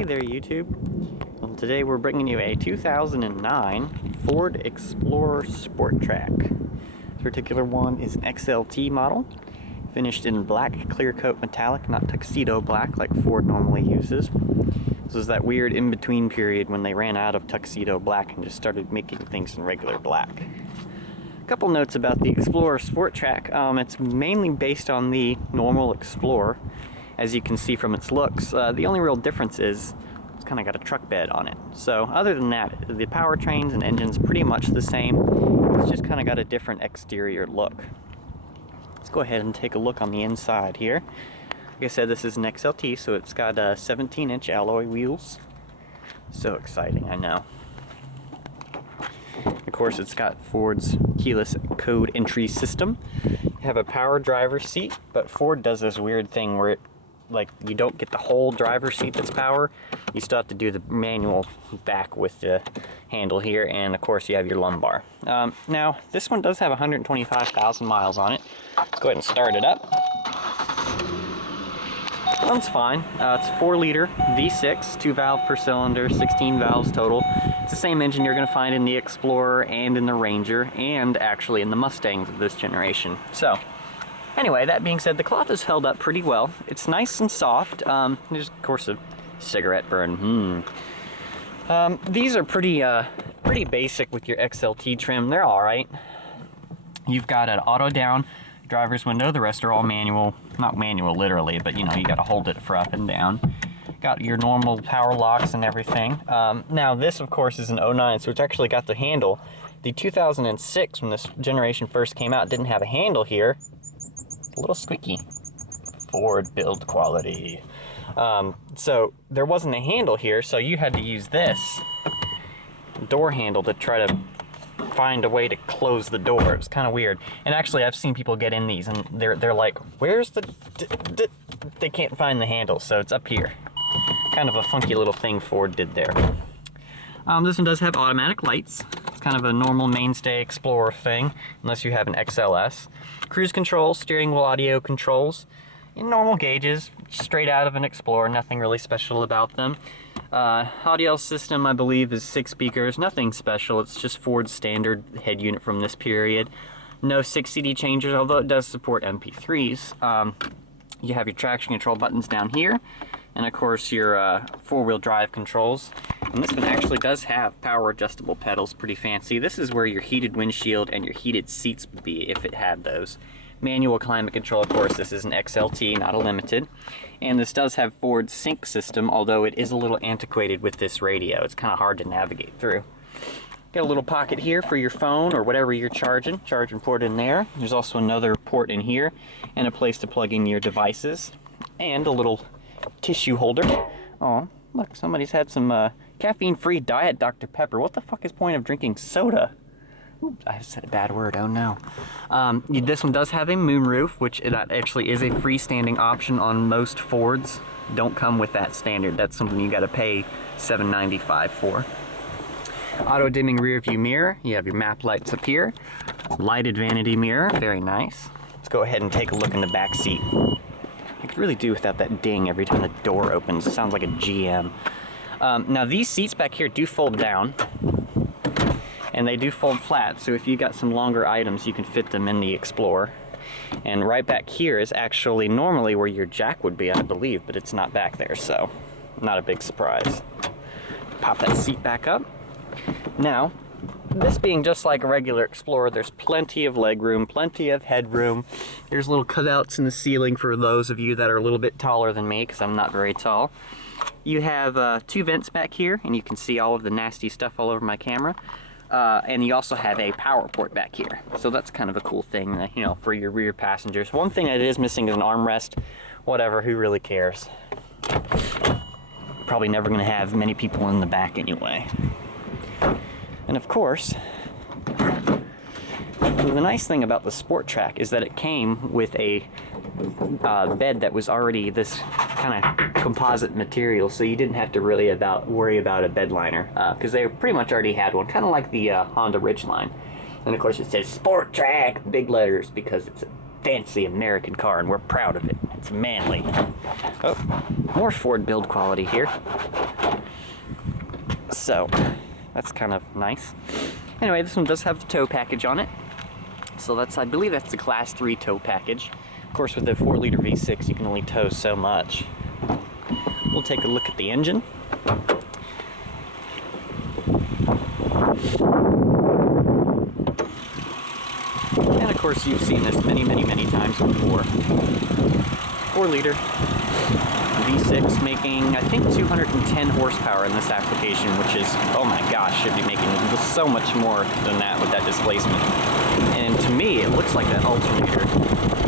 Hey there YouTube. Well, today we're bringing you a 2009 Ford Explorer Sport Trac. This particular one is XLT model, finished in black clear coat metallic, not tuxedo black like Ford normally uses. This was that weird in-between period when they ran out of tuxedo black and just started making things in regular black. A couple notes about the Explorer Sport Trac. It's mainly based on the normal Explorer. As you can see from its looks, the only real difference is it's kind of got a truck bed on it. So other than that, the powertrains and engines pretty much the same. It's just kind of got a different exterior look. Let's go ahead and take a look on the inside here. Like I said, this is an XLT, so it's got 17-inch alloy wheels. So exciting, I know. Of course, it's got Ford's keyless code entry system. You have a power driver's seat, but Ford does this weird thing where you don't get the whole driver's seat that's power. You still have to do the manual back with the handle here, and of course you have your lumbar. Now, this one does have 125,000 miles on it. Let's go ahead and start it up. Runs fine. It's a 4-liter V6, 2 valve per cylinder, 16 valves total. It's the same engine you're going to find in the Explorer and in the Ranger, and actually in the Mustangs of this generation. So, anyway, that being said, the cloth is held up pretty well. It's nice and soft. There's, of course, a cigarette burn. These are pretty basic with your XLT trim. They're all right. You've got an auto down driver's window. The rest are all manual. Not manual literally, but you know, you got to hold it for up and down. Got your normal power locks and everything. Now, this, of course, is an 09, so it's actually got the handle. The 2006, when this generation first came out, didn't have a handle here. A little squeaky. Ford build quality. So there wasn't a handle here, so you had to use this door handle to try to find a way to close the door. It was kind of weird. And actually, I've seen people get in these, and they're like, "Where's the?" They can't find the handle, so it's up here. Kind of a funky little thing Ford did there. This one does have automatic lights. It's kind of a normal mainstay Explorer thing, unless you have an XLS. Cruise control, steering wheel audio controls, in normal gauges, straight out of an Explorer, nothing really special about them. Audio system, I believe, is 6 speakers, nothing special, it's just Ford's standard head unit from this period. No 6 CD changers, although it does support MP3s. You have your traction control buttons down here, and of course your 4-wheel drive controls. And this one actually does have power adjustable pedals, pretty fancy. This is where your heated windshield and your heated seats would be if it had those. Manual climate control, of course, this is an XLT, not a limited. And this does have Ford's sync system, although it is a little antiquated with this radio. It's kind of hard to navigate through. Got a little pocket here for your phone or whatever you're charging port in there. There's also another port in here and a place to plug in your devices. And a little tissue holder. Oh, look, somebody's had some caffeine-free Diet Dr. Pepper. What the fuck is the point of drinking soda? Oops, I said a bad word, oh no. This one does have a moonroof, which that actually is a freestanding option on most Fords. Don't come with that standard. That's something you gotta pay $7.95 for. Auto dimming rear view mirror. You have your map lights up here. Lighted vanity mirror, very nice. Let's go ahead and take a look in the back seat. I could really do without that ding every time the door opens. It sounds like a GM. Now these seats back here do fold down, and they do fold flat, so if you got some longer items, you can fit them in the Explorer. And right back here is actually normally where your jack would be, I believe, but it's not back there, so not a big surprise. Pop that seat back up. Now, this being just like a regular Explorer, there's plenty of legroom, plenty of headroom. There's little cutouts in the ceiling for those of you that are a little bit taller than me, because I'm not very tall. You have 2 vents back here, and you can see all of the nasty stuff all over my camera. And you also have a power port back here. So that's kind of a cool thing, you know, for your rear passengers. One thing that is missing is an armrest. Whatever, who really cares? Probably never going to have many people in the back anyway. And of course, the nice thing about the Sport Trac is that it came with a bed that was already this kind of composite material, so you didn't have to really worry about a bed liner, because they pretty much already had one, kind of like the Honda Ridgeline. And of course it says Sport Trac, big letters, because it's a fancy American car and we're proud of it. It's manly. Oh, more Ford build quality here. So that's kind of nice. Anyway, this one does have the tow package on it. So that's, I believe that's the Class 3 tow package. Of course, with the 4-liter V6, you can only tow so much. We'll take a look at the engine. And of course, you've seen this many, many, many times before. 4-liter V6 making, I think, 210 horsepower in this application, which is, oh my gosh, should be making so much more than that with that displacement. And to me, it looks like that alternator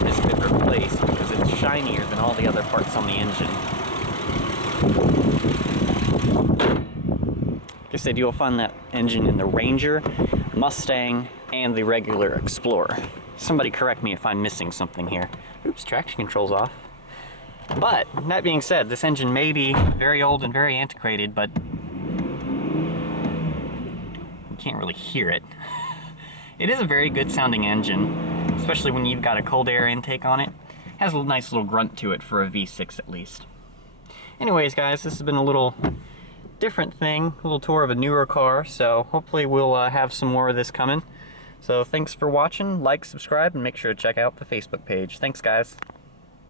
has been replaced because it's shinier than all the other parts on the engine. Like I said, you'll find that engine in the Ranger, Mustang, and the regular Explorer. Somebody correct me if I'm missing something here. Oops, traction control's off. But, that being said, this engine may be very old and very antiquated, but you can't really hear it. It is a very good sounding engine, especially when you've got a cold air intake on it. It has a nice little grunt to it for a V6 at least. Anyways, guys, this has been a little different thing, a little tour of a newer car, so hopefully we'll have some more of this coming. So thanks for watching, like, subscribe, and make sure to check out the Facebook page. Thanks, guys.